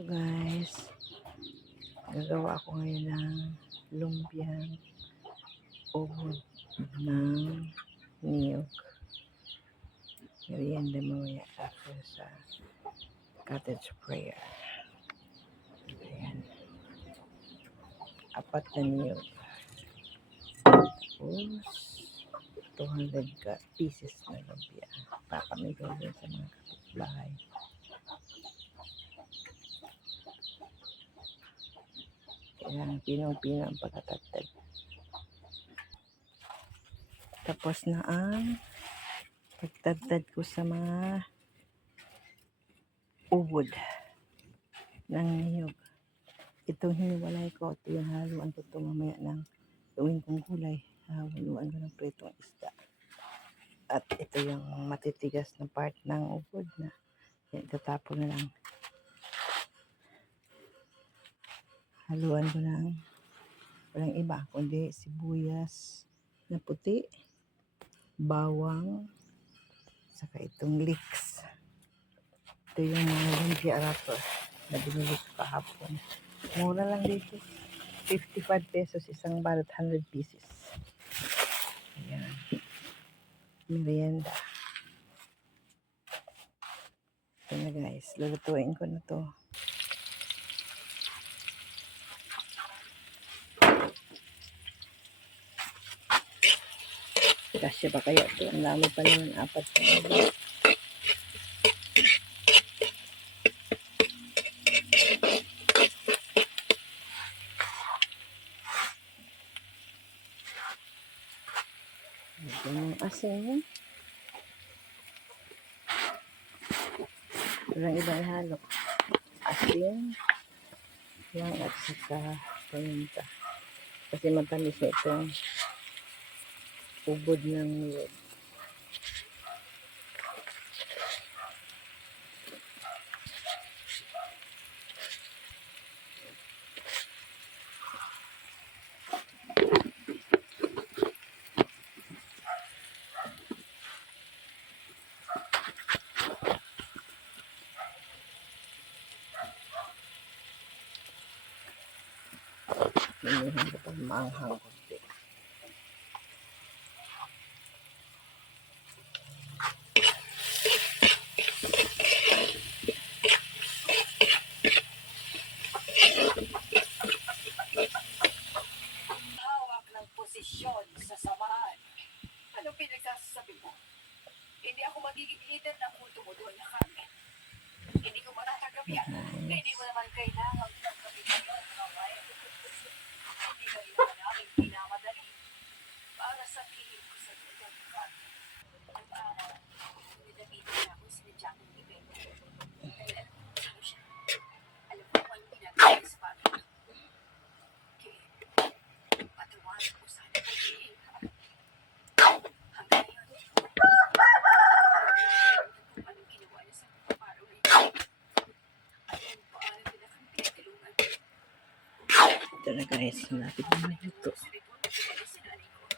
So guys, gagawa ako ngayon ng lumpiang ubod ng niyog. Merienda mamaya after sa cottage prayer. Ayan. 4 na niyog. Tapos 200 pieces na lumpia. Papamigay din sa mga kapitbahay. Kailangan pinong-pino ang pagkatatag. Tapos na ang pagtagtad ko sa mga ubod ng niyog. Itong hiniwalay ko, ito yung haluan ko ito mamaya ng gawin kong gulay. Haluan ko ng pritong isda. At ito yung matitigas na part ng ubod na itatapon na lang. Haluan ko ng walang iba kundi sibuyas na puti, bawang, saka itong leeks. Ito yung mga lumpia wrapper na binili ko kahapon. Mura lang dito. 55 pesos isang balot, 100 pieces. Ayan. Merienda. Ito na guys. Lulutuin ko na to. Kasya ba kaya ito? Ang dami pa naman, 4 pa naman. Ito yung asin. Walang ibang ihalo. Asin lang at saka paminta. Kasi matamis na itong ubod ng niyog. Inihan ko pang maanghang konti. Hawak ng posisyon sa samahan. Ano pinagsasabi mo? Hindi ako magiging leader ng kulto mo doon na kami. Hindi ko matatanggap yan. Hindi mo naman kailangan tanggapin mo yun, kamay. Hindi ka ginawa namin pinamadali. Para sabihin ko sa tutong kami. Ang araw, nilapitan na ako sinadya kong ibig. Dahil alam ko kung sino siya. Alam ko kung anong ginagawa sa bagay. Kaya, patawarin ko sana kung iihan. Hanggang ngayon, anong ginawa niya sa paro na ito? At kung paano nila kang pinagtulungan. Ito na guys, malapit na maluto. Sa likod na pinag sinanay ko.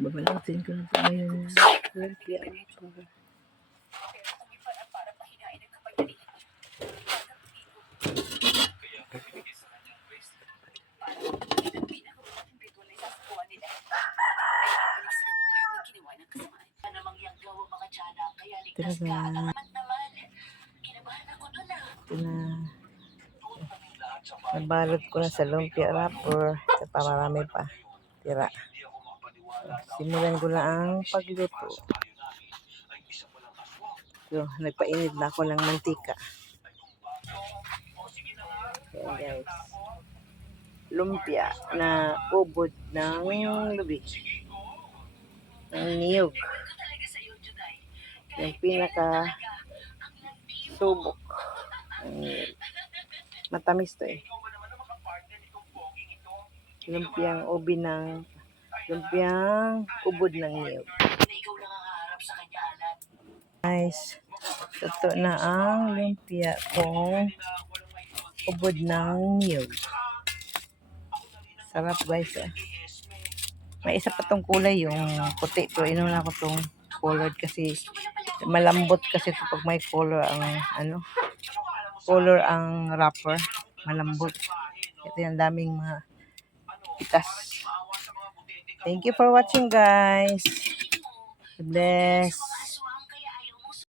Babalutin ko na ito ngayon na lumpia. Pero kung may parang para pahinain ang kapangyarihan, gagamitin ko. Kaya binigay sa kanya ang bracelet. Para magiging ang pinakamalaking ritual na isasakuha nila. Ay babalik sa kanila ang ginawa ng kasamaan. Ano namang yang gawa mga tiyanak, kaya ligtas ka at ang amat naman. Kinabahan ako doon ah. Ito na. Nabalot ko na sa lumpia wrapper. Ito pa, marami pa. Tira. Simulan ko na ang pagluto. So, nagpainit na ako ng mantika. Ayan guys. Lumpia na ubod ng lubi. Ng niyog. Yung pinaka subok. Matamis to eh. Lumpiang ubi ng lumpiang ubod ng niyog. Ikaw lang ang haharap sa kanya, Alan. Guys, ito na ang lumpia kong ubod ng niyog. Sarap guys eh. May isa pa tong kulay, yung puti. Pero inuna ko tong colored kasi malambot kasi ito pag may color ang ano color ang wrapper. Malambot. Ito yung daming mga pitas. Thank you for watching, guys. God bless.